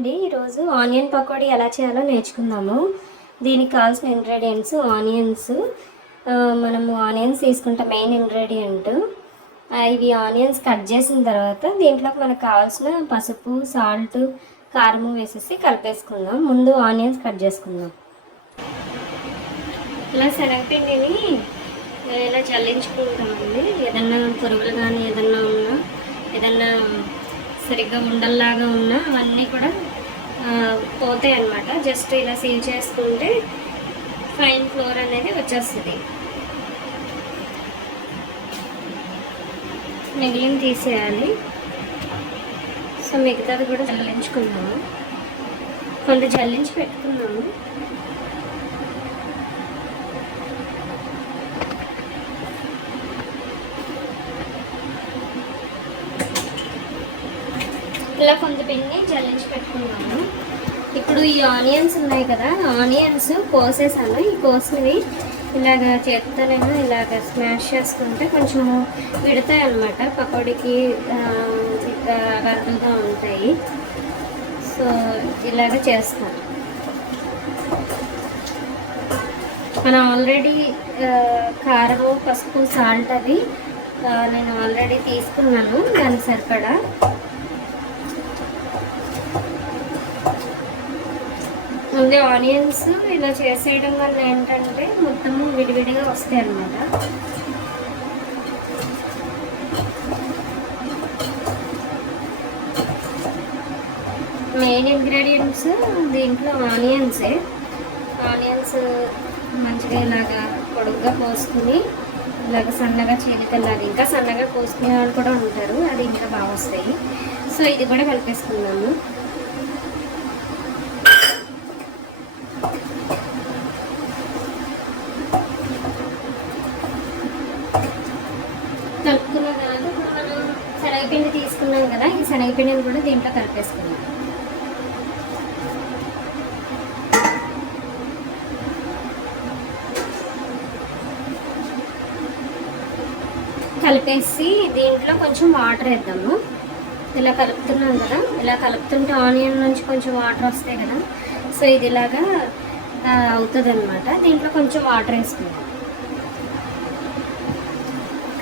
అండి, ఈరోజు ఆనియన్ పకోడీ ఎలా చేయాలో నేర్చుకుందాము. దీనికి కావాల్సిన ఇంగ్రీడియంట్స్ ఆనియన్స్. మనము ఆనియన్స్ తీసుకుంటే మెయిన్ ఇంగ్రీడియంట్. ఇవి ఆనియన్స్ కట్ చేసిన తర్వాత దీంట్లోకి మనకు కావాల్సిన పసుపు, సాల్ట్, కారము వేసేసి కలిపేసుకుందాం. ముందు ఆనియన్స్ కట్ చేసుకుందాం. ఇలా శనగపిండిని ఇలా చల్లించుకుంటామండి. ఏదన్నా పురుగులు కానీ ఏదన్నా సరిగ్గా ఉండల్లాగా ఉన్నా అవన్నీ కూడా పోతాయి అన్నమాట. జస్ట్ ఇలా సీల్ చేసుకుంటే ఫైన్ ఫ్లోర్ అనేది వచ్చేస్తుంది. మిగిలిన తీసేయాలి. సో మిగతాది కూడా జల్లించుకున్నాము, కొంత జల్లించి పెట్టుకున్నాము. ఇలా కొంత పిండి జల్లించి పెట్టుకున్నాము. ఇప్పుడు ఈ ఆనియన్స్ ఉన్నాయి కదా, ఆనియన్స్ కోసేసాను. ఈ కోసినవి ఇలాగ చేత్తోనేమో ఇలాగ స్మాష్ చేసుకుంటే కొంచెము విడతాయి అన్నమాట. పకోడీకి వరదలుగా ఉంటాయి. సో ఇలాగ చేస్తాను. మనం ఆల్రెడీ కారము, పసుపు, సాల్ట్ అవి నేను ఆల్రెడీ తీసుకున్నాను దానికి సరిపడా. ముందే ఆనియన్స్ ఇలా చేసేయడం వల్ల ఏంటంటే మొత్తము విడివిడిగా వస్తాయి అన్నమాట. మెయిన్ ఇంగ్రీడియంట్స్ దీంట్లో ఆనియన్స్ మంచిగా ఇలాగా పొడుగ్గా కోసుకుని ఇలాగ సన్నగా చీలికల్లాగా ఇంకా సన్నగా కోసుకునే వాళ్ళు కూడా ఉంటారు, అది ఇంకా బాగా వస్తాయి. సో ఇది కూడా కలిపేసుకుందాము. కలుపుకున్న తర్వాత ఇప్పుడు మనం శనగపిండి తీసుకున్నాం కదా, ఈ శనగపిండిని కూడా దీంట్లో కలిపేసుకున్నాం. కలిపేసి దీంట్లో కొంచెం వాటర్ వేద్దాము. ఇలా కలుపుతున్నాం కదా, ఇలా కలుపుతుంటే ఆనియన్ నుంచి కొంచెం వాటర్ వస్తాయి కదా. సో ఇది ఇలాగా అవుతుంది అన్నమాట. దీంట్లో కొంచెం వాటర్ వేసుకుందాం,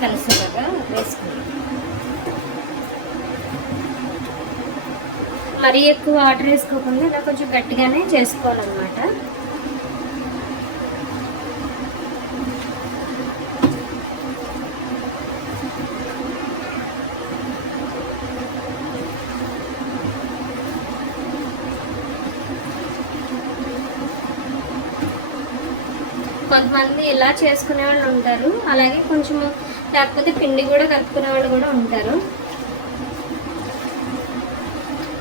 కలిసేలాగా వేసుకుందాం. మరీ ఎక్కువ వాటర్ వేసుకోకుండా ఇలా కొంచెం గట్టిగానే చేసుకోవాలన్నమాట. కొంతమంది ఇలా చేసుకునే వాళ్ళు ఉంటారు, అలాగే కొంచెం లేకపోతే పిండి కూడా కలుపుకునే వాళ్ళు కూడా ఉంటారు.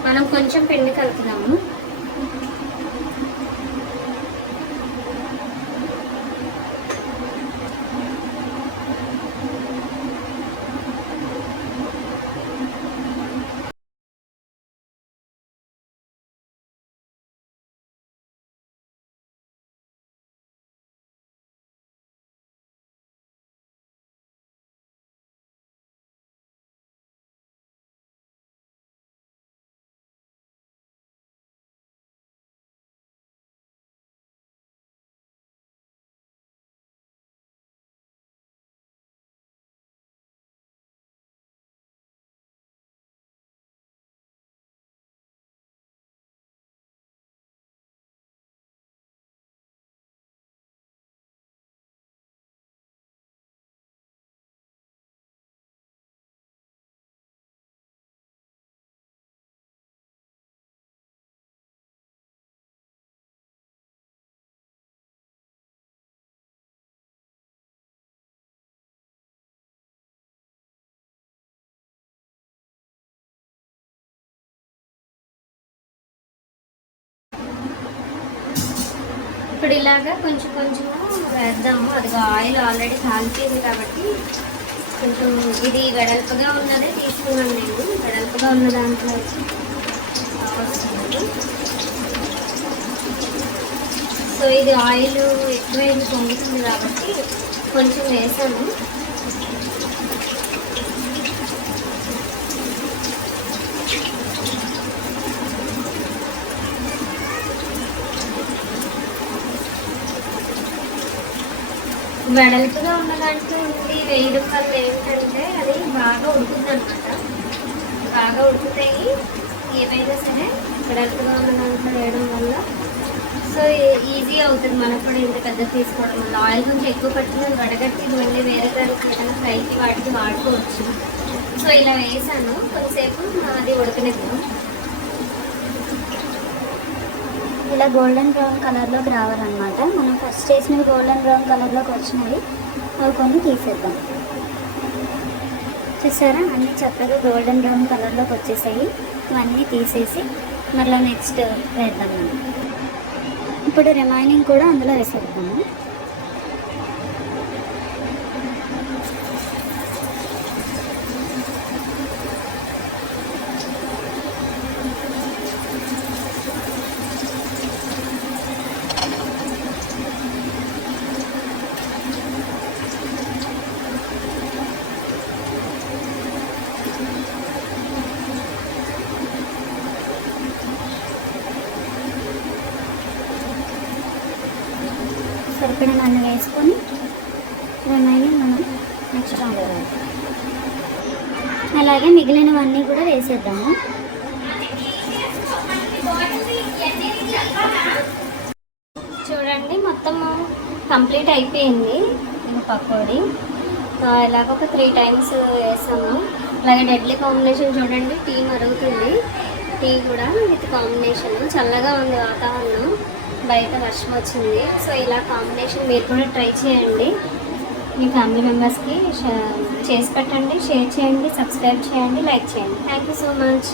మనం కొంచెం పిండి కలుపుదాము. ఇప్పుడు ఇలాగా కొంచెం కొంచెము వేద్దాము. అదిగా ఆయిల్ ఆల్రెడీ కాలిపోయింది కాబట్టి కొంచెం ఇది వెడల్పుగా ఉన్నదే తీసుకున్నాను నేను. వెడల్పుగా ఉన్న దాంట్లో వస్తుంది. సో ఇది ఆయిల్ ఎక్కువైంది, పొంగుతుంది కాబట్టి కొంచెం వేసాను. వెడల్పుగా ఉన్న దాంట్లో ఉండి వేయడం వల్ల ఏంటంటే అది బాగా ఉడుకుతుంది అనమాట. బాగా ఉడుకుతాయి ఏవైనా సరే వెడల్పుగా ఉన్న దాంట్లో వేయడం వల్ల. సో ఈజీ అవుతుంది మనకు కూడా ఇంత పెద్ద తీసుకోవడం వల్ల. ఆయిల్ కొంచెం ఎక్కువ పట్టిన వడగట్టి మళ్ళీ వేరే దానికి ఏదైనా ఫ్రైకి వాటికి వాడుకోవచ్చు. సో ఇలా వేసాను, కొంతసేపు అది ఉడకనిద్దాం. ఇలా గోల్డెన్ బ్రౌన్ కలర్లోకి రావాలన్నమాట. మనం ఫస్ట్ చేసినవి గోల్డెన్ బ్రౌన్ కలర్లోకి వచ్చినవి అవి కొన్ని తీసేద్దాం. చూసారా, అన్నీ చక్కగా గోల్డెన్ బ్రౌన్ కలర్లోకి వచ్చేసాయి. ఇవన్నీ తీసేసి మళ్ళీ నెక్స్ట్ వేద్దాం మనం. ఇప్పుడు రిమైనింగ్ కూడా అందులో వేసేద్దాము. సరిపడా నన్ను వేసుకొని రిమైనింగ్ మనం నెక్స్ట్ రౌండ్ వేయాలి. అలాగే మిగిలినవన్నీ కూడా వేసేద్దాము. చూడండి మొత్తం కంప్లీట్ అయిపోయింది. ఇది పకోడీ ఇలాగ ఒక 3 times వేసాము. అలాగే డెడ్లీ కాంబినేషన్ చూడండి, టీ మరుగుతుంది. టీ కూడా విత్ కాంబినేషన్. చల్లగా ఉంది వాతావరణం, బయట వర్షం వచ్చింది. సో ఇలా కాంబినేషన్ మీరు కూడా ట్రై చేయండి. మీ ఫ్యామిలీ మెంబర్స్కి చేసి పెట్టండి, షేర్ చేయండి, సబ్స్క్రైబ్ చేయండి, లైక్ చేయండి. Thank you so much.